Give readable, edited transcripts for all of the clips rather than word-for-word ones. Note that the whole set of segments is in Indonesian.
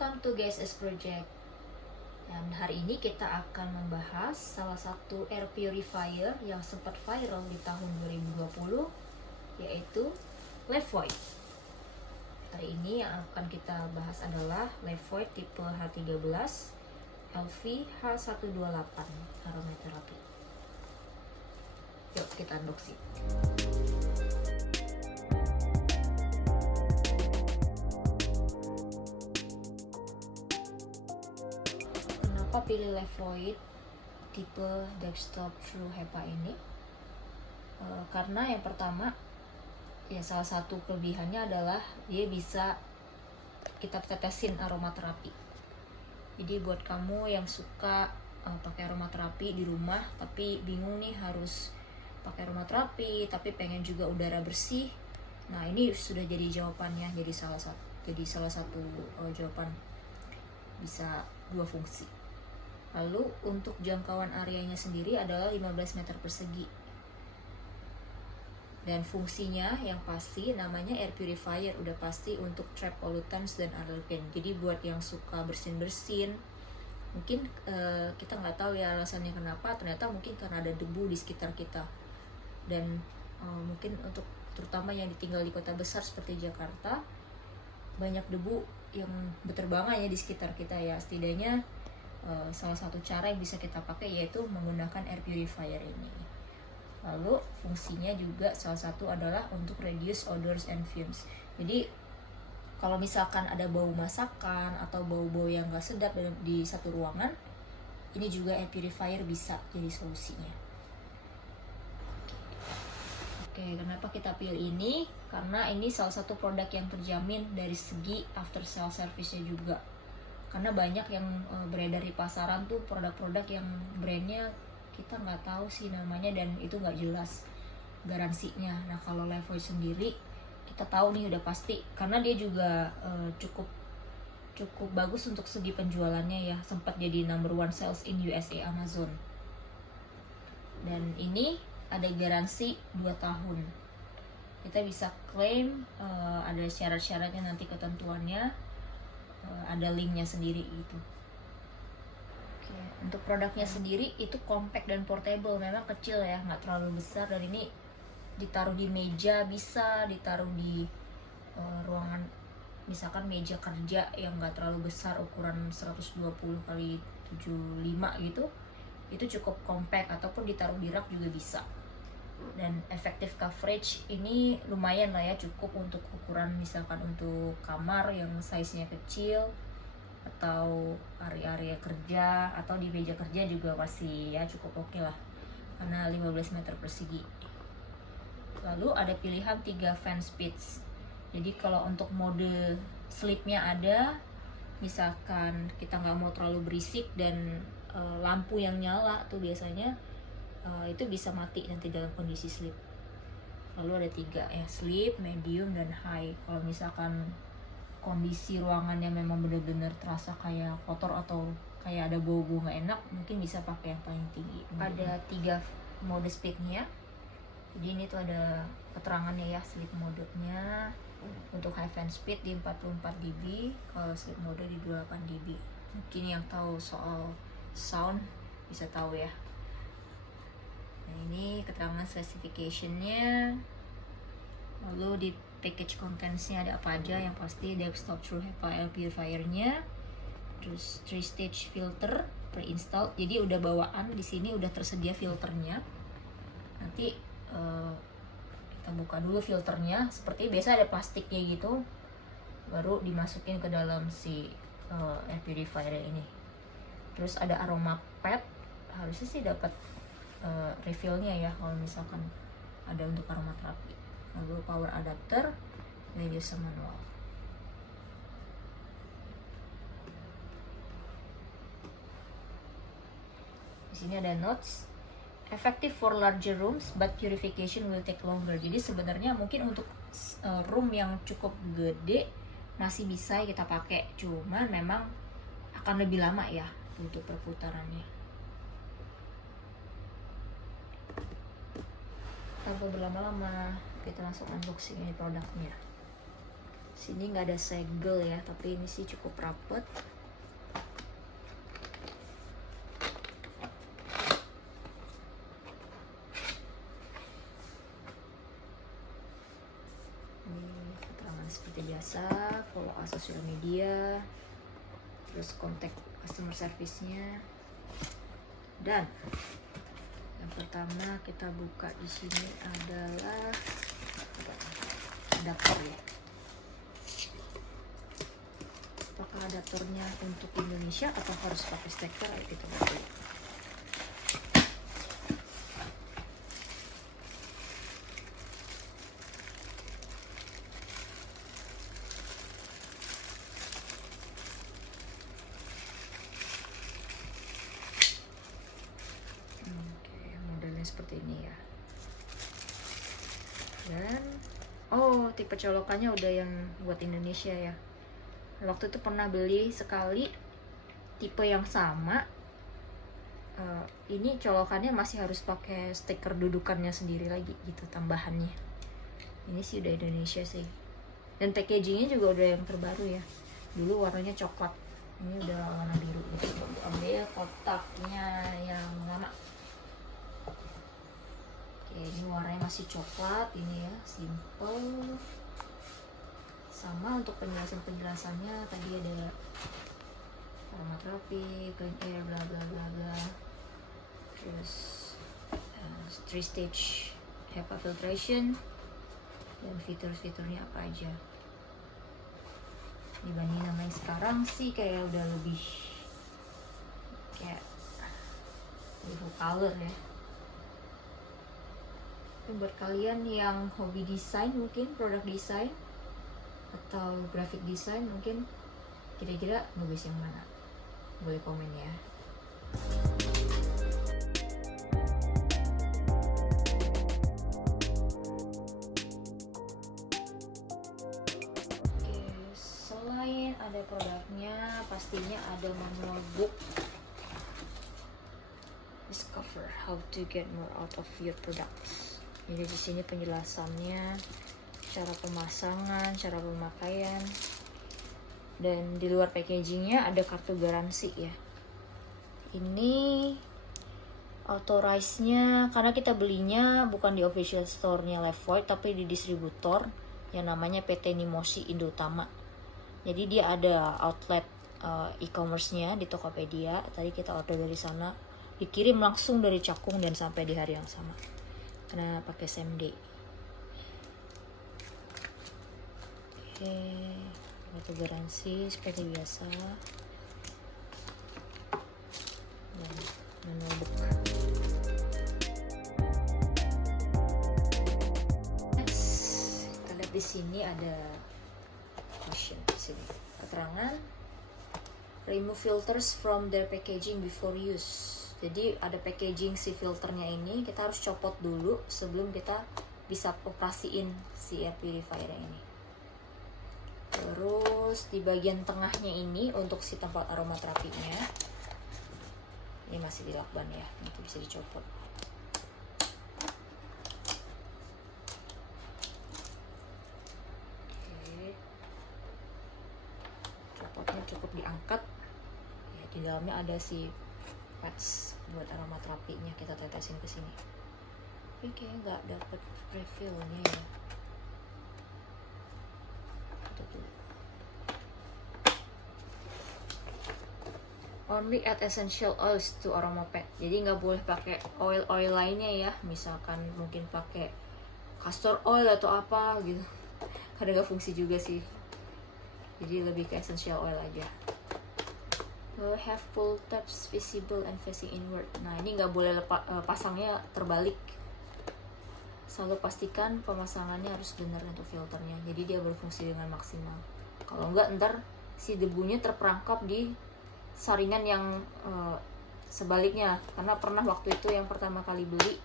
Welcome to GSS Project. Dan hari ini kita akan membahas salah satu air purifier yang sempat viral di tahun 2020, yaitu Levoit. Hari ini yang akan kita bahas adalah Levoit tipe H13 LV H128 aromaterapi. Yuk kita unboxing. Kenapa pilih Levoit tipe desktop True HEPA ini? Karena yang pertama, ya salah satu kelebihannya adalah dia bisa kita tetesin aromaterapi. Jadi buat kamu yang suka pakai aromaterapi di rumah tapi bingung nih harus pakai aromaterapi tapi pengen juga udara bersih, nah ini sudah jadi jawabannya. Jadi salah satu jawaban, bisa dua fungsi. Lalu untuk jangkauan areanya sendiri adalah 15 meter persegi. Dan fungsinya yang pasti namanya air purifier, udah pasti untuk trap pollutants dan allergen. Jadi buat yang suka bersin-bersin, mungkin kita nggak tahu ya alasannya kenapa, ternyata mungkin karena ada debu di sekitar kita. Dan mungkin untuk terutama yang ditinggal di kota besar seperti Jakarta, banyak debu yang berterbangan ya di sekitar kita ya. Setidaknya salah satu cara yang bisa kita pakai yaitu menggunakan air purifier ini. Lalu fungsinya juga salah satu adalah untuk reduce odors and fumes. Jadi kalau misalkan ada bau masakan atau bau-bau yang gak sedap di satu ruangan, ini juga air purifier bisa jadi solusinya. Oke, kenapa kita pilih ini? Karena ini salah satu produk yang terjamin dari segi after sale service-nya juga. Karena banyak yang beredar di pasaran tuh produk-produk yang brandnya kita nggak tahu sih namanya dan itu nggak jelas garansinya. Nah kalau Levoit sendiri kita tahu nih udah pasti, karena dia juga cukup bagus untuk segi penjualannya ya, sempat jadi number one sales in USA Amazon. Dan ini ada garansi 2 tahun. Kita bisa klaim, ada syarat-syaratnya nanti ketentuannya, ada linknya sendiri gitu. Oke, untuk produknya sendiri itu compact dan portable, memang kecil ya, nggak terlalu besar. Dan ini ditaruh di meja, bisa ditaruh di ruangan, misalkan meja kerja yang nggak terlalu besar, ukuran 120 kali 75 gitu, itu cukup compact, ataupun ditaruh di rak juga bisa. Dan effective coverage ini lumayan lah ya, cukup untuk ukuran misalkan untuk kamar yang size-nya kecil, atau area-area kerja, atau di meja kerja juga masih ya cukup oke lah, karena 15 meter persegi. Lalu ada pilihan 3 fan speeds. Jadi kalau untuk mode sleep-nya ada, misalkan kita nggak mau terlalu berisik dan lampu yang nyala tuh biasanya itu bisa mati nanti dalam kondisi sleep. Lalu ada 3 ya, sleep, medium, dan high. Kalau misalkan kondisi ruangannya memang benar-benar terasa kayak kotor atau kayak ada bau-bau nggak enak, mungkin bisa pakai yang paling tinggi. Ada 3 mode speednya. Jadi ini tuh ada keterangannya ya, sleep modenya. Untuk high fan speed di 44 dB, kalau sleep mode di 28 dB. Mungkin yang tahu soal sound bisa tahu ya. Nah ini keterangan specification-nya. Lalu di package contents-nya ada apa aja, yang pasti desktop True HEPA air purifier-nya, terus 3 stage filter pre-install. Jadi udah bawaan di sini udah tersedia filternya. Nanti kita buka dulu filternya, seperti biasa ada plastiknya gitu, baru dimasukin ke dalam si air purifier ini. Terus ada aroma pad, harusnya sih dapat refillnya ya kalau misalkan ada untuk aromaterapi. Lalu power adapter dan user manual. Di sini ada notes, effective for larger rooms but purification will take longer. Jadi sebenarnya mungkin untuk room yang cukup gede masih bisa kita pakai, cuman memang akan lebih lama ya untuk perputarannya. Tanpa berlama-lama, kita langsung unboxing ini produknya. Sini nggak ada segel ya, tapi ini sih cukup rapet. Ini keterangan seperti biasa, follow us sosial media, terus kontak customer service-nya. Dan yang pertama kita buka di sini adalah adaptor ya. Apakah adaptornya untuk Indonesia atau harus pakai steker? Ayo kita lihat dulu. Oke, modelnya seperti ini ya. Dan tipe colokannya udah yang buat Indonesia ya. Waktu itu pernah beli sekali tipe yang sama. Ini colokannya masih harus pakai stiker dudukannya sendiri lagi gitu, tambahannya. Ini sih udah Indonesia sih. Dan packagingnya juga udah yang terbaru ya. Dulu warnanya coklat, ini udah warna biru gitu. Ambil kotaknya yang lama. Oke, ini warnanya masih coklat, ini ya, simple. Sama untuk penjelasannya tadi ada aromaterapi, clean air, bla bla bla bla. Terus 3 stage HEPA filtration dan fitur-fiturnya apa aja. Dibanding namanya sekarang sih kayak udah lebih full color ya. Tapi buat kalian yang hobi desain, mungkin produk desain atau graphic design, mungkin kira-kira bagus yang mana? Boleh komen ya. Oke, selain ada produknya, pastinya ada manual book. Discover how to get more out of your products. Jadi di sini penjelasannya, cara pemasangan, cara pemakaian, dan di luar packagingnya ada kartu garansi ya. Ini authorize-nya, karena kita belinya bukan di official store-nya Levoit tapi di distributor yang namanya PT Nimoshi Indotama. Jadi dia ada outlet e-commerce-nya di Tokopedia. Tadi kita order dari sana, dikirim langsung dari Cakung dan sampai di hari yang sama karena pakai same day. Kartu garansi seperti biasa dan manual book. Next, kita lihat di sini ada caution di sini. Keterangan, remove filters from their packaging before use. Jadi ada packaging si filternya ini, kita harus copot dulu sebelum kita bisa operasiin si air purifier ini. Terus di bagian tengahnya ini untuk si tempat aromaterapinya, ini masih di lakban ya, nanti bisa dicopot. Oke, copotnya cukup diangkat ya, di dalamnya ada si pads buat aromaterapinya, kita tetesin ke sini. Oke, nggak dapet refillnya ya. Only add essential oils to aroma pad. Jadi nggak boleh pakai oil lainnya ya. Misalkan mungkin pakai castor oil atau apa gitu. Kadang nggak fungsi juga sih. Jadi lebih ke essential oil aja. Have full tabs visible and facing inward. Nah ini nggak boleh pasangnya terbalik. Selalu pastikan pemasangannya harus benar untuk filternya. Jadi dia berfungsi dengan maksimal. Kalau nggak ntar si debunya terperangkap di saringan yang sebaliknya. Karena pernah waktu itu yang pertama kali beli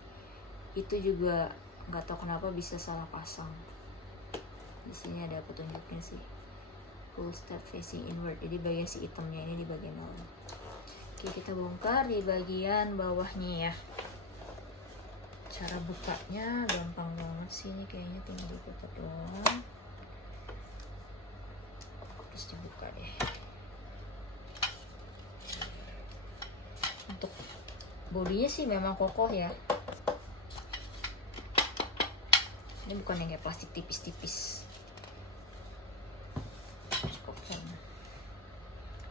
itu juga nggak tahu kenapa bisa salah pasang. Di sini ada petunjuknya sih, full step facing inward. Jadi bagian si hitamnya ini di bagian bawah. Oke, kita bongkar di bagian bawahnya ya. Cara bukanya gampang banget sih, ini kayaknya tinggal diputar doang. buka deh. Untuk bodinya sih memang kokoh ya. Ini bukan yang kayak plastik tipis-tipis. Cukup kan.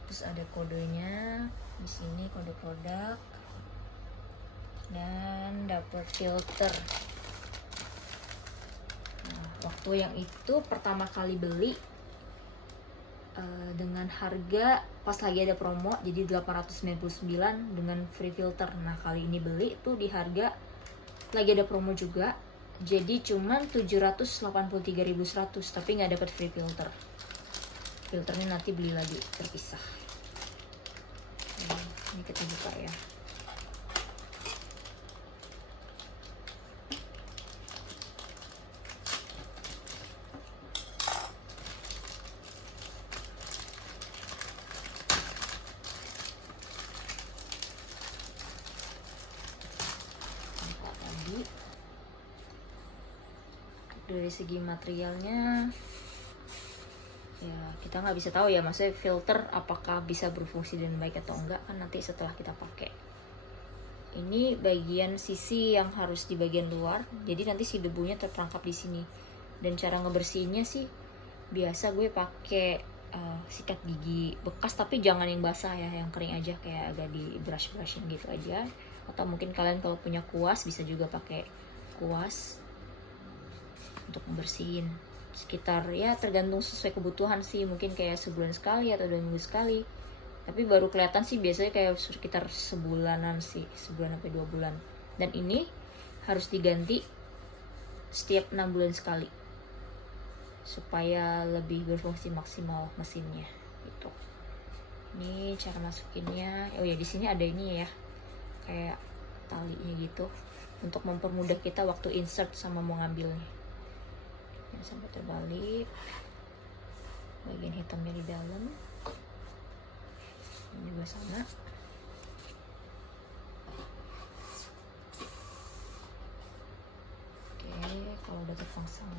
Terus ada kodenya di sini, kode produk, dan dapat filter. Nah, waktu yang itu pertama kali beli dengan harga pas lagi ada promo, jadi 899 dengan free filter. Nah, kali ini beli tuh di harga lagi ada promo juga, jadi cuman 783.100, tapi nggak dapat free filter. Filternya nanti beli lagi terpisah. Ini kita buka ya. Dari segi materialnya ya kita nggak bisa tahu ya, maksudnya filter apakah bisa berfungsi dengan baik atau enggak kan nanti setelah kita pakai. Ini bagian sisi yang harus di bagian luar, jadi nanti si debunya terperangkap di sini. Dan cara ngebersihinnya sih biasa gue pakai sikat gigi bekas, tapi jangan yang basah ya, yang kering aja, kayak agak di brushin gitu aja. Atau mungkin kalian kalau punya kuas bisa juga pakai kuas untuk membersihin. Sekitar ya tergantung sesuai kebutuhan sih, mungkin kayak sebulan sekali atau 2 minggu sekali, tapi baru kelihatan sih biasanya kayak sekitar sebulanan sih, sebulan sampai 2 bulan. Dan ini harus diganti setiap 6 bulan sekali supaya lebih berfungsi maksimal mesinnya gitu. Ini cara masukinnya. Oh ya, di sini ada ini ya, kayak talinya gitu untuk mempermudah kita waktu insert sama mau ngambilnya. Sampai terbalik, bagian hitamnya di dalam, ini juga sama. Oke, kalau udah terpasang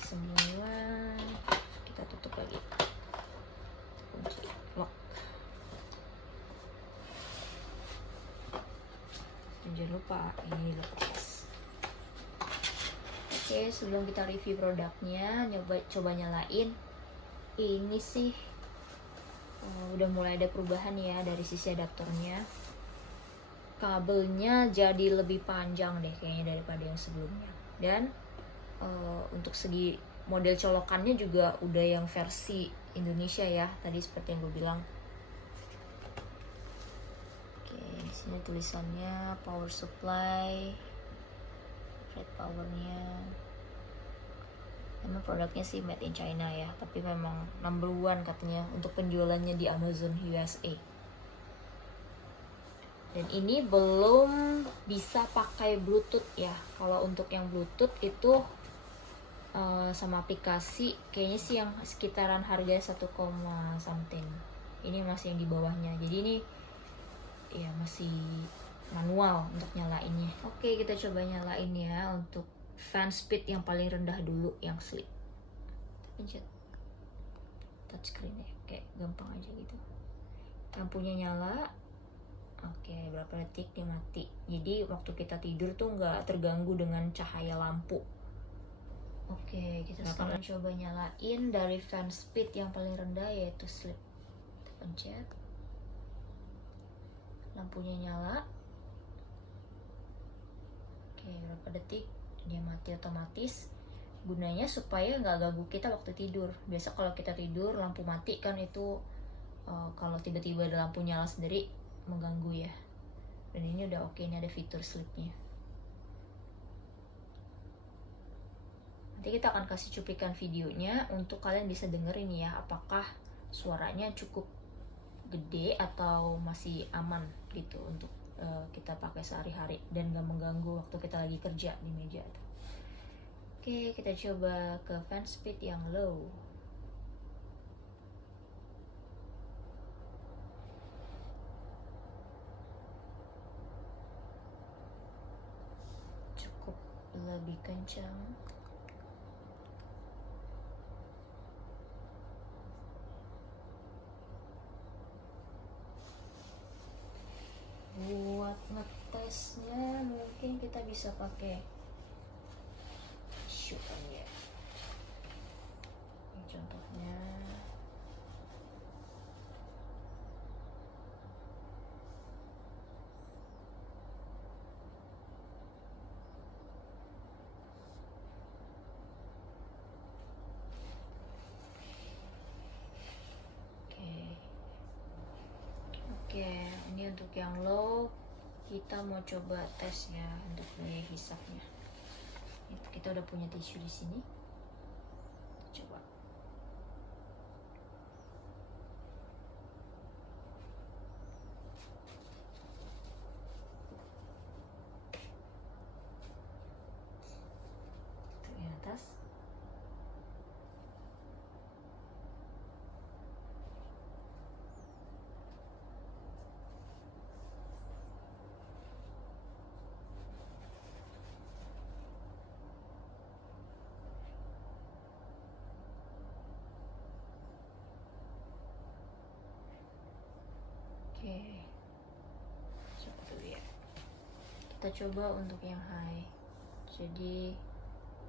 semua, kita tutup lagi, kunci lock. Dan jangan lupa ini lepas. Oke, sebelum kita review produknya, coba nyalain. Ini sih udah mulai ada perubahan ya dari sisi adaptornya. Kabelnya jadi lebih panjang deh kayaknya daripada yang sebelumnya. Dan untuk segi model colokannya juga udah yang versi Indonesia ya, tadi seperti yang gue bilang. Oke, di sini tulisannya power supply, red powernya. Memang produknya sih made in China ya, tapi memang number one katanya untuk penjualannya di Amazon USA. Dan ini belum bisa pakai Bluetooth ya. Kalau untuk yang Bluetooth itu sama aplikasi kayaknya sih yang sekitaran harga 1, something. Ini masih yang di bawahnya. Jadi ini ya masih manual untuk nyalainnya. Oke, kita coba nyalain ya untuk fan speed yang paling rendah dulu, yang sleep. Pencet touchscreen ya, kayak gampang aja gitu. Lampunya nyala. Oke, berapa detik dia mati. Jadi waktu kita tidur tuh nggak terganggu dengan cahaya lampu. Oke, kita sekarang coba nyalain dari fan speed yang paling rendah, yaitu sleep. Kita pencet. Lampunya nyala. Oke, berapa detik dia mati otomatis. Gunanya supaya nggak ganggu kita waktu tidur. Biasa kalau kita tidur lampu mati kan itu kalau tiba-tiba ada lampu nyala sendiri mengganggu ya. Dan ini udah oke, ini ada fitur sleepnya. Nanti kita akan kasih cuplikan videonya untuk kalian bisa dengerin ya, apakah suaranya cukup gede atau masih aman gitu untuk kita pakai sehari-hari dan gak mengganggu waktu kita lagi kerja di meja. Oke, kita coba ke fan speed yang low. Cukup lebih kencang. kita bisa pakai tisu kan ya. Ini contohnya. Oke, ini untuk yang low kita mau coba tes ya untuk daya hisapnya. Kita udah punya tisu di sini. Coba. Di atas. Oke, coba dulu ya. Kita coba untuk yang high. Jadi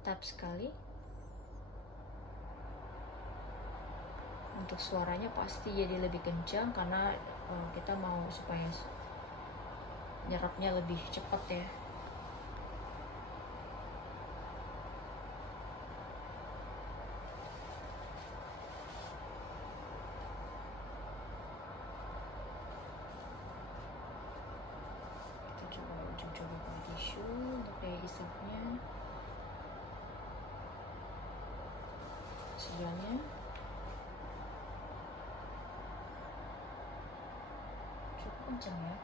tap sekali. Untuk suaranya pasti jadi lebih kencang karena kita mau supaya nyerapnya lebih cepat ya. Coba pakai tisu untuk daya hisapnya sebelahnya. Cukup kencang ya.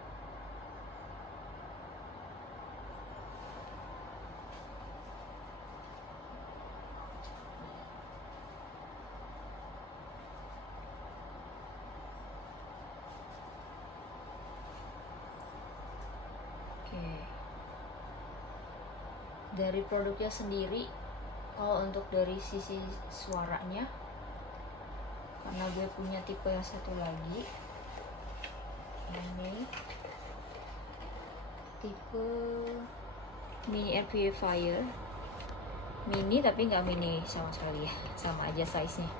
Dari produknya sendiri, kalau untuk dari sisi suaranya, karena gue punya tipe yang satu lagi, ini tipe mini air purifier, mini tapi nggak mini sama sekali ya, sama aja size nya.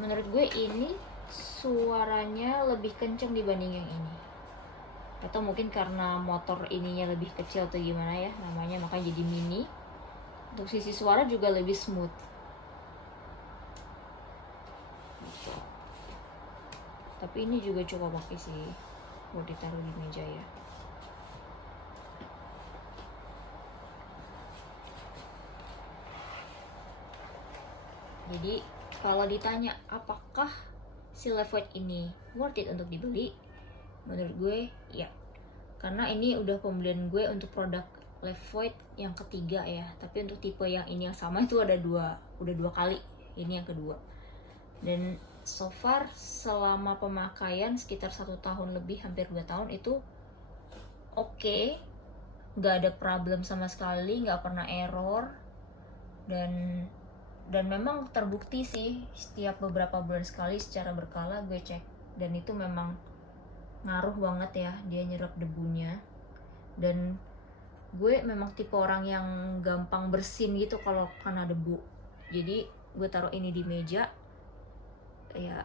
Menurut gue ini suaranya lebih kenceng dibanding yang ini. Atau mungkin karena motor ininya lebih kecil atau gimana ya namanya, makanya jadi mini. Untuk sisi suara juga lebih smooth gitu. Tapi ini juga coba pakai sih buat ditaruh di meja ya. Jadi kalau ditanya apakah si Levoit ini worth it untuk dibeli, menurut gue ya, karena ini udah pembelian gue untuk produk Levoit yang ketiga ya. Tapi untuk tipe yang ini yang sama itu udah dua kali, ini yang kedua. Dan so far selama pemakaian sekitar 1 tahun lebih, hampir 2 tahun itu oke, nggak ada problem sama sekali, nggak pernah error. Dan memang terbukti sih, setiap beberapa bulan sekali secara berkala gue cek, dan itu memang ngaruh banget ya, dia nyerap debunya. Dan gue memang tipe orang yang gampang bersin gitu kalau kena debu. Jadi gue taruh ini di meja ya,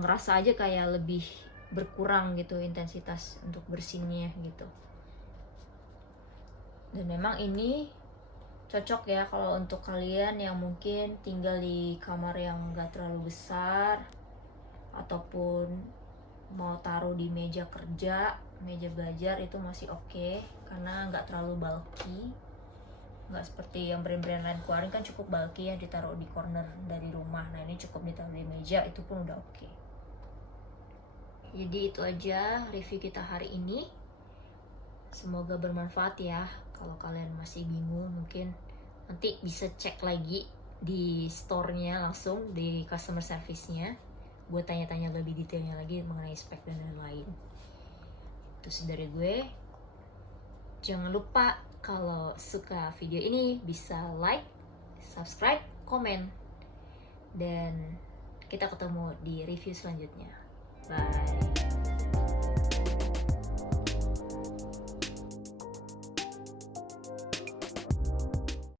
ngerasa aja kayak lebih berkurang gitu intensitas untuk bersinnya gitu. Dan memang ini cocok ya kalau untuk kalian yang mungkin tinggal di kamar yang gak terlalu besar, ataupun mau taruh di meja kerja, meja belajar, itu masih oke karena nggak terlalu bulky, nggak seperti yang brand-brand lain keluarin kan cukup bulky ya, ditaruh di corner dari rumah. Nah ini cukup ditaruh di meja, itu pun udah oke. Jadi itu aja review kita hari ini, semoga bermanfaat ya. Kalau kalian masih bingung, mungkin nanti bisa cek lagi di store-nya langsung, di customer service-nya, buat tanya-tanya lebih detailnya lagi mengenai spek dan lain-lain. Terus dari gue, jangan lupa kalau suka video ini bisa like, subscribe, komen, dan kita ketemu di review selanjutnya. Bye.